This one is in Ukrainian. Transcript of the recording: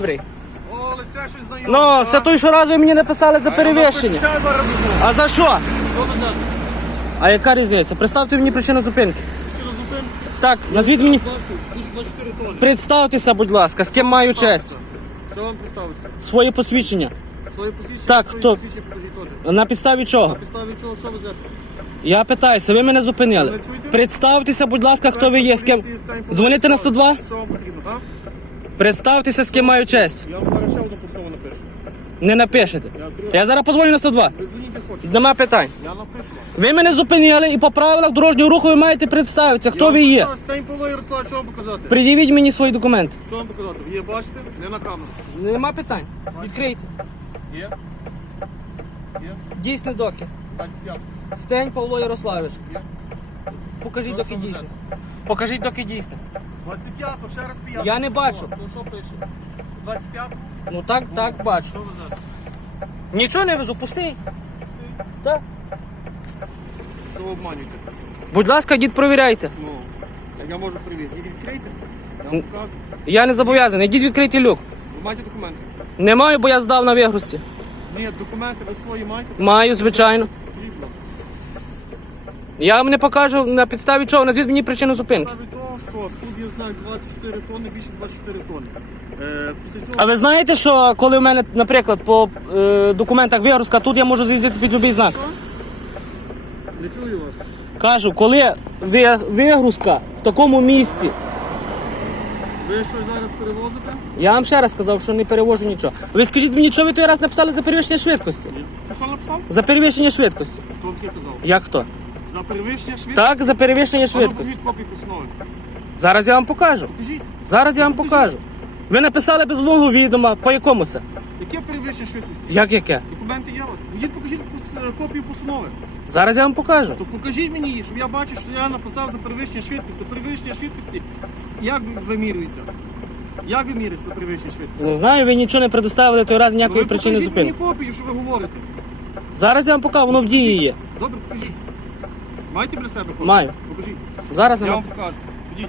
Добрий. О, але це щось знайоме. Ну, це той, що разу мені написали за А я перевищення. А за що? А яка різниця? Представте мені причину зупинки. Так, назвіть мені. 24 тонни. Представтеся, будь ласка, з ким маю честь. Що вам представиться? Своє посвідчення. Своє посвідчення? Так, Своє хто? посвідчення покажіть теж. На підставі чого? На підставі чого, що ви за? Я питаюся, ви мене зупинили. Ви чуєте? Представтеся, будь ласка, хто ви є, з ким. Дзвоните на 102? Що вам потрібно, так? Представтеся, з ким маю честь. Я вам зараз ще одну постанову напишу. Не напишете. Я. Я зараз позвоню на 102. Ви дзвоніть, де хочете. Нема питань. Я напишу. Ви мене зупинили і по правилах дорожнього руху ви маєте представитися, хто Я ви є. Стань Павло Ярослав, що вам показати? Пред'явіть мені свої документи. Що вам показати? Є, бачите? Не на камеру. Нема питань. Відкрийте. Є? Є? Дійсне доки. 25. Стень Павло Ярославович. Є? Покажіть доки ви дійсне. Покажіть доки дійсне. 25, ще раз 5. Я не бачу. Ну що пише? 25? Ну так, так, бачу. Що ви за? Нічого не везу, пустий. Так. Що ви обманюєте? Будь ласка, дід, провіряйте. Ну, я можу перевірити. Ідіть відкрийте. Я вам покажу. Я не зобов'язаний. Йдіть відкрийте люк. Ви маєте документи? Не маю, бо я здав на вигрузці. Ні, документи ви свої маєте? Маю, звичайно. Покажіть. Я вам не покажу на підставі чого. Назвіть мені причину зупинки. Від того, що тут є знак 24 тонни, більше 24 тонни. Е, після цього А ви знаєте, що коли в мене, наприклад, по е, документах вигрузка, тут я можу заїздити під будь-який знак. не чую вас. Кажу, коли ви- вигрузка в такому місці, Ви що зараз перевозите? я вам ще раз сказав, що не перевожу нічого. Ви скажіть мені, що ви той раз написали за перевищення швидкості? Що що написав? За перевищення швидкості. Хто вам таке казав? Як хто? За перевищення швидкості? Так, за перевищення ну швидкості. покажіть копії постанови. Зараз я вам покажу. Покажіть. Зараз я вам покажу. Ви написали без мого відома. По якому це? Яке перевищення швидкості? Як яке? Документи є у вас? Ідіть покажіть пос- е, копію постанови. Зараз я вам покажу. То покажіть мені її, щоб я бачив, що я написав за перевищення швидкості. Перевищення швидкості як вимірюється? Як вимірюється перевищення швидкості? Не знаю, ви нічого не предоставили той раз ніякої ви причини покажіть мені зупинки. копію, що ви говорите. Зараз я вам покажу, воно в дії є. Добре, покажіть. Маєте при себе? Маю. Покажіть. Зараз Я вам покажу. Ходіть.